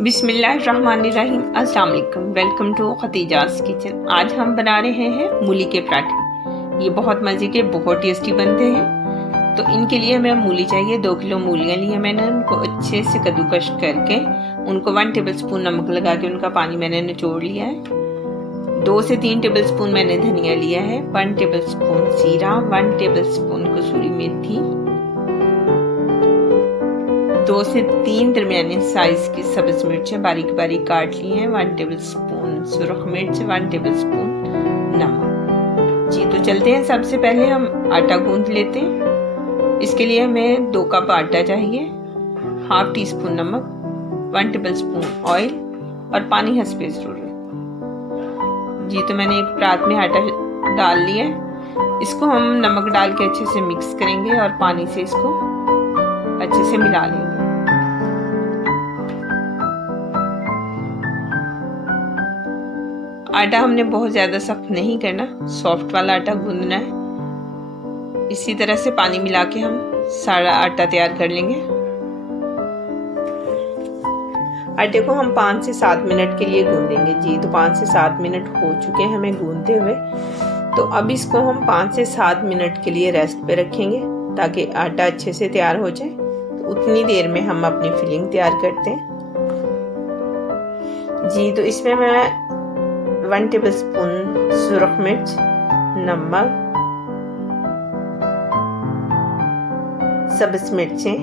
बिस्मिल्लाहिर्रहमानिर्रहीम। अस्सलाम वालेकुम। Welcome to Khatija's kitchen. आज हम बना रहे हैं मूली के पराठे। ये बहुत मज़े के, बहुत टेस्टी बनते हैं। तो इनके लिए हमें मूली चाहिए। 2 किलो मूलियाँ ली हैं मैंने। उनको अच्छे से कद्दूकश करके उनको 1 टेबलस्पून नमक लगा के उनका पानी मैंने निचोड़ लिया है। 2 से 3 टेबलस्पून मैंने धनिया लिया है, 1 टेबलस्पून जीरा, 1 टेबलस्पून कसूरी मेथी, 2 से 3 दरमियाने साइज की सब्ज मिर्चें बारीक बारीक काट ली हैं, 1 टेबलस्पून सुरख मिर्च, 1 टेबलस्पून नमक। जी तो चलते हैं। सबसे पहले हम आटा गूंद लेते हैं। इसके लिए हमें 2 कप आटा चाहिए, हाफ टी स्पून नमक, 1 टेबलस्पून ऑयल और पानी हस्बे ज़रूरत। जी तो मैंने एक परात में आटा डाल लिया है। इसको हम नमक डाल के अच्छे से मिक्स करेंगे और पानी से इसको अच्छे से मिला लेंगे। आटा हमने बहुत ज़्यादा सख्त नहीं करना, सॉफ्ट वाला आटा गूंदना है। इसी तरह से पानी मिला के हम सारा आटा तैयार कर लेंगे। आटे को हम 5 से 7 मिनट के लिए गूंदेंगे। जी तो 5 से 7 मिनट हो चुके हैं हमें गूंदते हुए। तो अब इसको हम 5 से 7 मिनट के लिए रेस्ट पे रखेंगे ताकि आटा अच्छे से तैयार हो जाए। तो उतनी देर में हम अपनी फिलिंग तैयार करते हैं। जी तो इसमें मैं 1 टेबलस्पून सुरख मिर्च, नमक, सब्ज मिर्चें,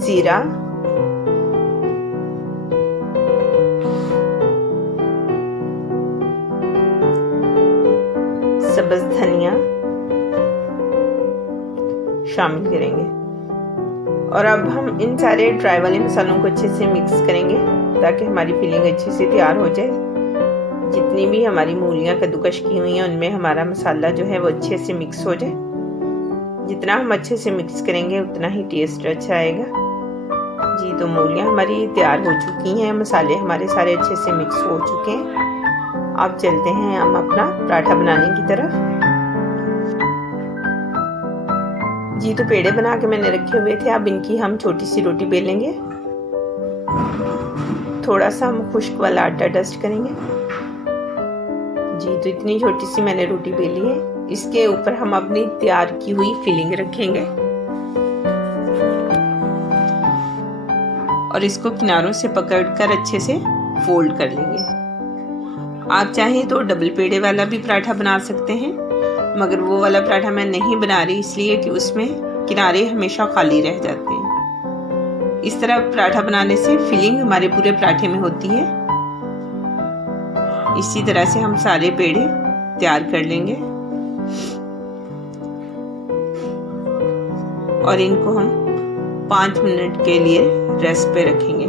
जीरा, सब्ज धनिया शामिल करेंगे। और अब हम इन सारे ड्राई वाले मसालों को अच्छे से मिक्स करेंगे ताकि हमारी फिलिंग अच्छे से तैयार हो जाए। जितनी भी हमारी मूलियाँ कद्दूकश की हुई हैं उनमें हमारा मसाला जो है वो अच्छे से मिक्स हो जाए। जितना हम अच्छे से मिक्स करेंगे उतना ही टेस्ट अच्छा आएगा। जी तो मूलियाँ हमारी तैयार हो चुकी हैं, मसाले हमारे सारे अच्छे से मिक्स हो चुके हैं। अब चलते हैं हम अपना पराठा बनाने की तरफ। जी तो पेड़े बना के मैंने रखे हुए थे। अब इनकी हम छोटी सी रोटी बेलेंगे। थोड़ा सा हम खुश्क वाला आटा डस्ट करेंगे। जी तो इतनी छोटी सी मैंने रोटी बेली है। इसके ऊपर हम अपनी तैयार की हुई फिलिंग रखेंगे और इसको किनारों से पकड़कर अच्छे से फोल्ड कर लेंगे। आप चाहें तो डबल पेड़े वाला भी पराठा बना सकते हैं, मगर वो वाला पराठा मैं नहीं बना रही इसलिए कि उसमें किनारे हमेशा खाली रह जाते हैं। इस तरह पराठा बनाने से फिलिंग हमारे पूरे पराठे में होती है। इसी तरह से हम सारे पेड़े तैयार कर लेंगे और इनको हम 5 मिनट के लिए रेस्ट पे रखेंगे।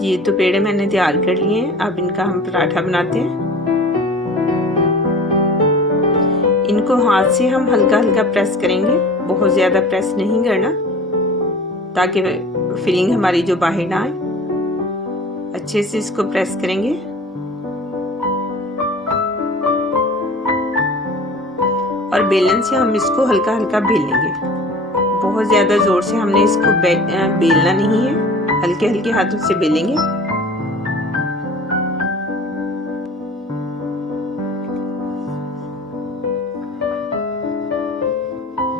ये तो पेड़े मैंने तैयार कर लिए हैं। अब इनका हम पराठा बनाते हैं। इनको हाथ से हम हल्का हल्का प्रेस करेंगे, बहुत ज़्यादा प्रेस नहीं करना ताकि फिलिंग हमारी जो बाहर ना आए। अच्छे से इसको प्रेस करेंगे और बेलन से हम इसको हल्का हल्का बेलेंगे। बहुत ज़्यादा ज़ोर से हमने इसको बेलना नहीं है, हल्के हल्के हाथों से बेलेंगे।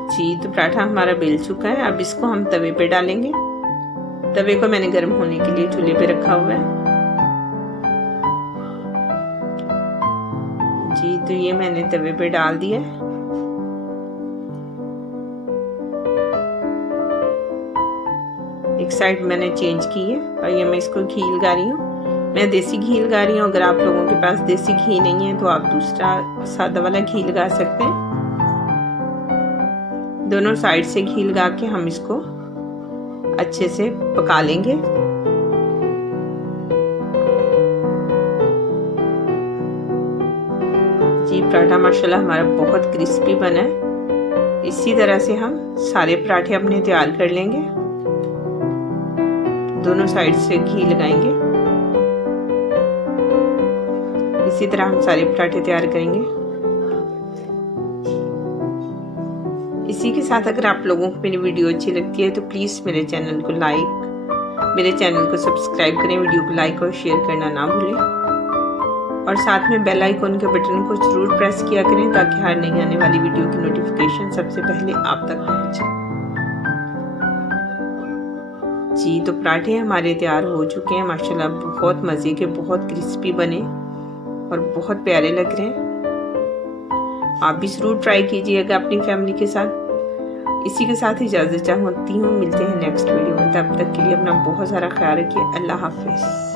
जी तो पराठा हमारा बेल चुका है। अब इसको हम तवे पे डालेंगे। तवे को मैंने गर्म होने के लिए चूल्हे पे रखा हुआ है। जी तो ये मैंने तवे पे डाल दिया है। एक साइड मैंने चेंज की है और ये मैं इसको घी लगा रही हूँ। मैं देसी घी लगा रही हूँ। अगर आप लोगों के पास देसी घी नहीं है तो आप दूसरा सादा वाला घी लगा सकते हैं। दोनों साइड से घी लगा के हम इसको अच्छे से पका लेंगे। जी पराठा माशाल्लाह हमारा बहुत क्रिस्पी बना है। इसी तरह से हम सारे पराठे अपने तैयार कर लेंगे। दोनों साइड से घी लगाएंगे। इसी तरह हम सारे पराठे तैयार करेंगे। इसी के साथ अगर आप लोगों को मेरी वीडियो अच्छी लगती है तो प्लीज़ मेरे चैनल को सब्सक्राइब करें, वीडियो को लाइक और शेयर करना ना भूलें और साथ में बेल आइकन के बटन को जरूर प्रेस किया करें ताकि हर नई आने वाली वीडियो की नोटिफिकेशन सबसे पहले आप तक पहुंचे। जी तो पराठे हमारे तैयार हो चुके हैं माशाल्लाह, बहुत मज़े के, बहुत क्रिस्पी बने और बहुत प्यारे लग रहे हैं। आप भी ज़रूर ट्राई कीजिएगा अपनी फैमिली के साथ। इसी के साथ इजाज़त चाहती हूँ, मिलते हैं नेक्स्ट वीडियो में। तब तक के लिए अपना बहुत सारा ख्याल रखिए। अल्लाह हाफिज़।